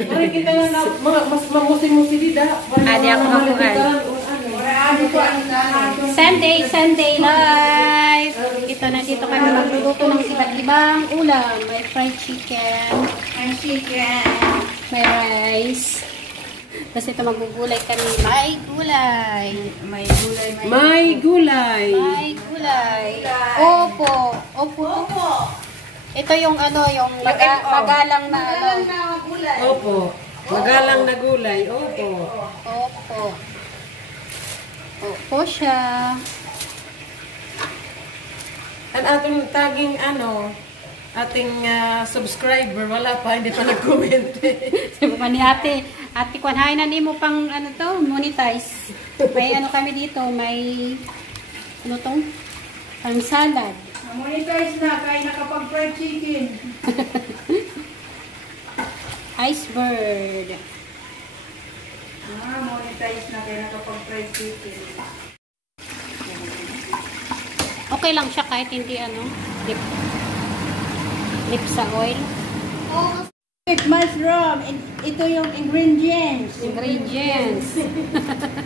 Mari kita na mas mamusi-musi dida. Adi ako makuhan. Sunday live. Ito na dito kami magluluto ng iba't ibang ulam. May fried chicken. May rice. Tapos ito magugulay kami. May gulay. May gulay. Opo. Ito yung yung magalang na Opo. Magalang na gulay. Opo. Opo siya. At ating taging ating subscriber, wala pa, hindi pa nag-comment. Sabi pa ni ate kwanhain na mo pang monetize. May kami dito, may pang salad. Monetize na, kaya nakapag-fried chicken. Iceberg. Monetize na, kaya nakapag-fried chicken. Okay lang siya kahit hindi dip sa oil. Mushroom. Ito yung ingredients.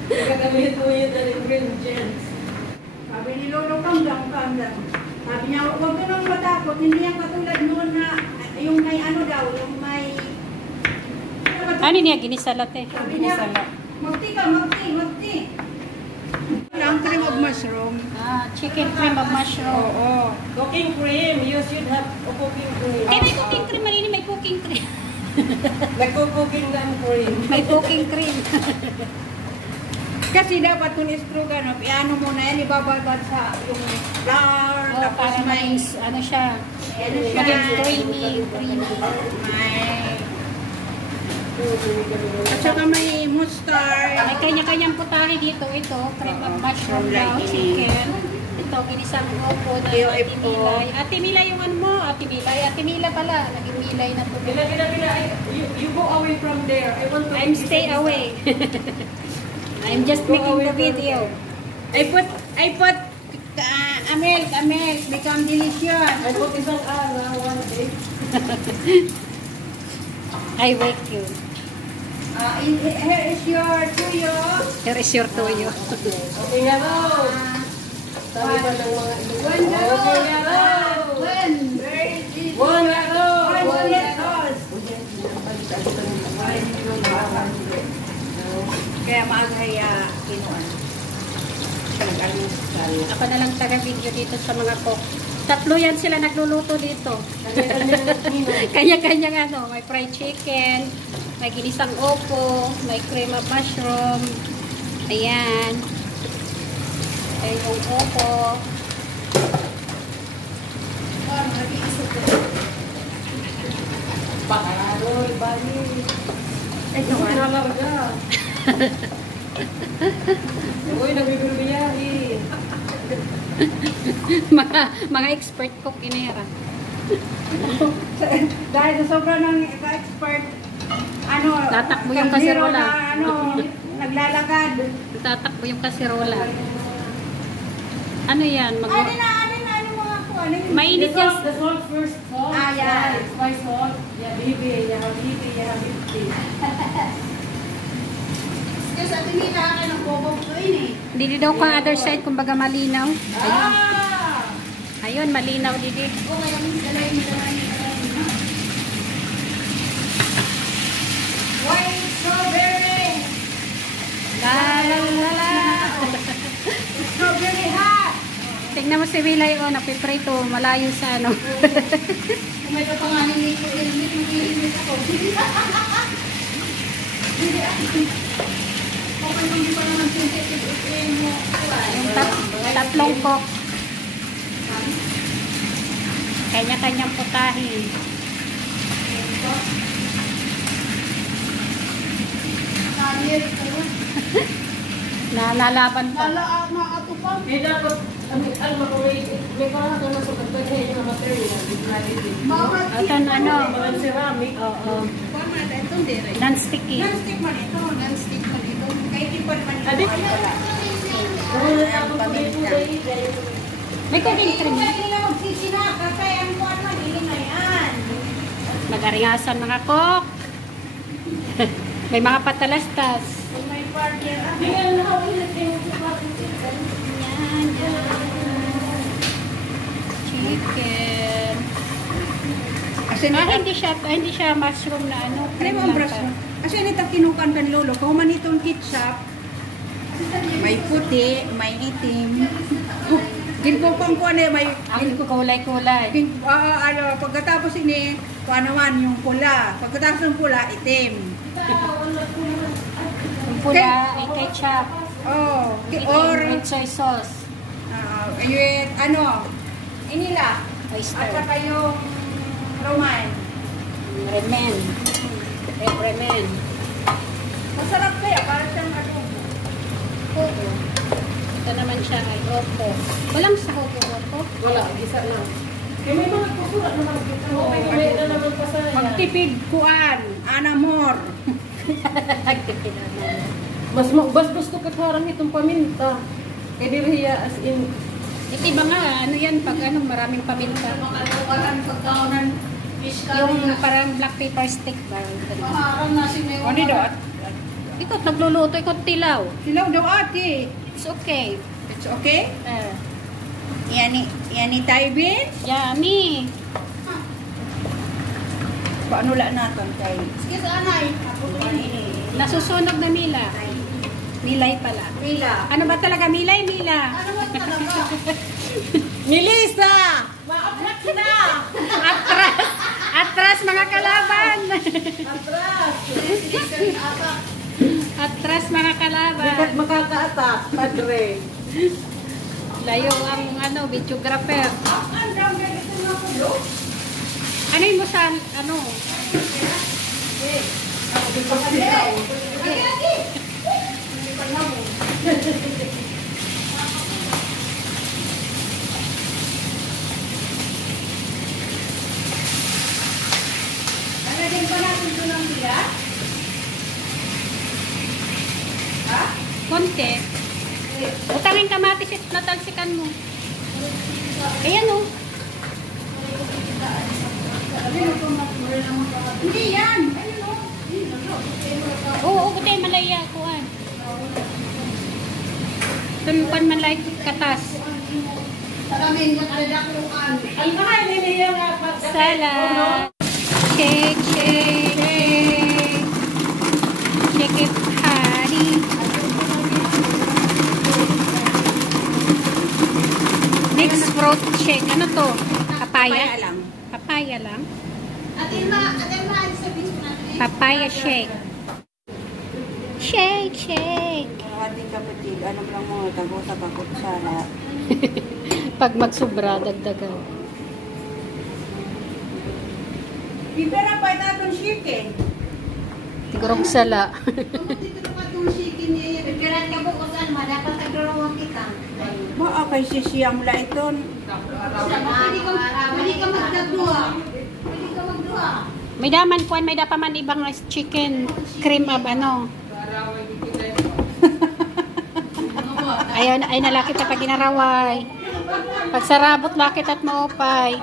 Gagamit mo yun ang ingredients. Sabi ni Lolo, calm down. Sabi niya, huwag ka nang matakot. Hindi yan katulad noon na yung may yung may... Ano niya? Ginisalat eh. Sabi niya, magti. Ang cream of mushroom. Chicken cream of mushroom. Oo. Cooking cream. You should have cooking cream. May cooking cream. Malini may cooking cream. Nagko-cooking ng cream. May cooking cream. Kasi dapat kung stroganoff, iano mo na yan, ibabagad sa yung flour, tapos para may... siya. Maging creamy. At saka may mustard. May kanya-kanyang putahe dito. Ito, cream of mushroom daw, chicken. Ito, ginisang opo na Ate Milay. Ate Milay yung Ate Milay. Ate Mila pala. Naging Milay na to. Bila. You go away from there. I'm stay away. I'm just making the video. I put milk, become delicious. I put isang one day. I wake you. Here is your tuyo. Here is your toyo. Okay nga daw. Sabi pa ng mga One Kaya maagay kinuan. Ako na lang taga-video dito sa mga cook. Tatlo yan sila nagluluto dito. Kanya-kanya may fried chicken, may ginisang opo, may cream of mushroom. Ayan. Ayan yung opo. Bakarol, bali. Ito Nalaga. Uy, nagbibiyahe. mga expert cook inera. Dahil sa sobra ng expert, tatakbo yung kasirola. Naglalakad. Tatakbo yung kasirola. Ano yan? Ano mga po? Mainit yan. The salt first. Salt. Yeah. Spice salt. Yeah, baby. Yeah, baby. Kasi sa atin nila akin ang bobog ko yun eh. Didi daw kung other side, kumbaga malinaw. Ayun, malinaw didi. Okay, ang dalay. White strawberry. La. Strawberry hot. Tingnan mo si Wilay, napiprito, malayo sa Kung may kapanganin nito, mag-ilimit ako. Okay, kung di pa naman sensitive mo. yung tatlong cook. Kanya-kanyang putahe. Nalaban pa. Nakatupang. Eh, dapat, may parang ito nasa pagpagay yung material. Ito Mga ceramic. Oo. Non-sticky. Non-stick man ito. Kahit tipad man ito. Adik. May cooking cream. Mag-aringasan Mag-aringasan mga cook. May mga patalastas. May partner. Yan, yan. Chicken. Kasi Hindi siya mushroom na ano. ano mo ang brush mo? Kasi nito kinukan kan lolo. Kung man itong ketchup, may puti, may itim. Ginpupang ko ano, may Ang kulay-kulay. pagkatapos ini, kung ano man yung pula. Pagkatapos ng pula, itim. Yung pula ay ketchup. Oh, Or with soy sauce. inila. At Oyster. saka yung roman. Remen. Remen. Masarap kaya, para siyang adobo. Oo. Ito naman siya ay opo. Walang sahog yung opo. Wala, isa lang. May mga kusura naman. May na naman pa sa Magtipid kuan, anamor. Mas gusto ka parang itong paminta. Kaya diriya as in. Ito ba nga, ano yan, pag ano, maraming paminta. Yung parang black pepper stick ba? Ano doon? Ikaw, nagluluto, ikaw tilaw. Silaw daw ate. It's okay. It's okay? Yani tayo, bin? Yummy. Paano lang natin kay? Sige sa anay. Nasusunog na Mila. Milay pala. Mila. Ano ba talaga? Milay, Mila. Ano ba talaga? Melissa! Maaplat na! Atras! Atras mga kalaban! Atras! Atras mga kalaban! Bakit makaka-attack, padre? Layo ang ano, videographer. Ang dami ito na kulo. Ano yun mo sa, ano? Ano din pa natin ito ng bilat? Ha? Konti. Utangin kamatis at natalsikan mo. Ayan o. Hindi yan. Oo, kutay malaya kuan. Tunpan man like katas. Ang mahal nila nga pa. Salad. Shake, shake, shake. Shake it, honey. Mixed fruit shake. Ano to? Papaya? lang. Papaya lang? Papaya shake. Shake, shake. Ating kapatid, ano lang mo, tago sa kakutsara. Pag magsubra, dagdagan. Pipera pa itong chicken. Sigurong sala. Maa kay sisiyam la iton. May daman kuan, may dapat man ibang chicken cream of ano. Ayaw, ay nalakit na pag ginaraway. Pag sarabot lakit at maupay.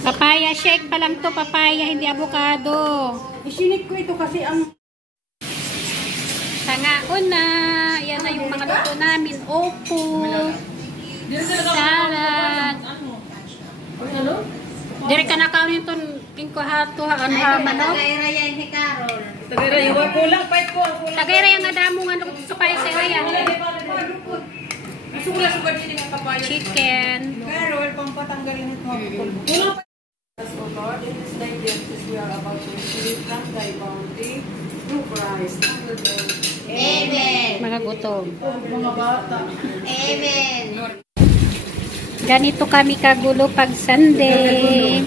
Papaya shake pa lang to, papaya, hindi avocado. Isinik ko ito kasi ang Sangaon na. Yan na yung mga luto namin. Opo. Salad. Ano? Dire ka na kaunin to kingko hato ano ha manok. Tagay yung kulang pa ito. Tagay ra yung adamo nga luto sa payo sa aya. Suga-suga din ang kapaya. Chicken. Carol, pampatanggalin ito. Kulang pa. Oh Lord, in this day Jesus, we are about to receive from thy bounty through Christ. Amen. Mga gutom. Mga bata. Amen. Ganito kami kagulo pag Sunday.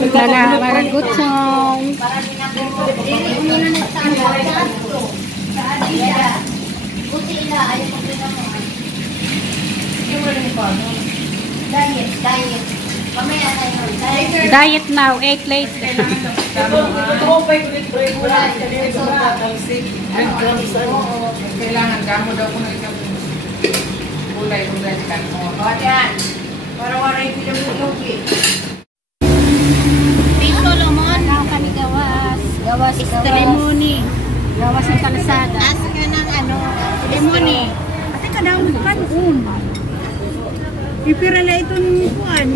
Mga gutom. Diet now, 8 late. Kailangan gamo daw ko na ikaw. Kulay sa kanmo. O, yan. Para-wara Dito, Lomon. Wala kami gawas. Gawas. Lemoni. Gawas ng kalsada. Asa ka ng ano? Lemoni. Ate kadawon kan un. Ipirala itong kuan.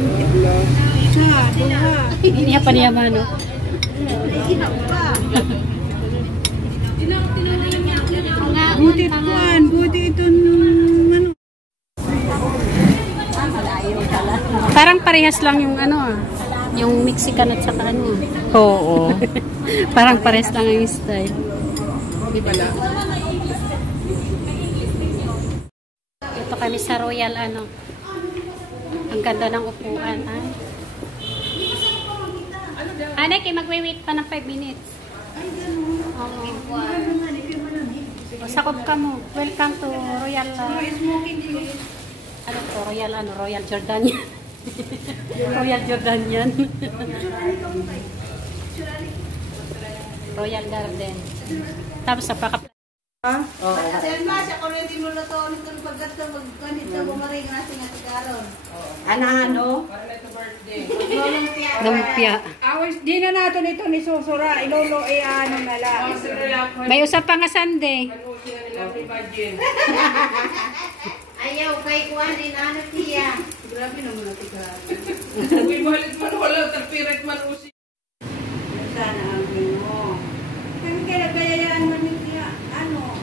Isa, dua. Hindi pa niya mano. Buti kuan, buti itong ano. Parang parehas lang yung ano, yung Mexican at saka ano. Oo. Parang parehas lang yung style. Di pala. Ito kami sa Royal ano. Ang ganda ng upuan. Anak, magwe-wait pa ng 5 minutes. Oo. O, sakop ka mo. Welcome to Royal. Ano to? Royal ano? Royal Jordanian. Royal Jordanian. Royal Garden. Tapos sa pakap. Ano? Lumpia. Awas, di na nato nito ni Susura. Ilolo ano na lang. May usap pa nga Sunday. Ayaw kay kuan din ano tiya. Grabe naman natin ka. Uy, malit man wala. Tarpiret man usi. Sana ang mo. Kami kaya man niya. Ano?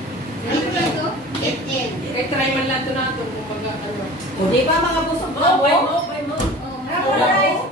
Etin. Kay try man lang ito nato kung mag-ano. O, di ba mga busog? Bay mo. Rice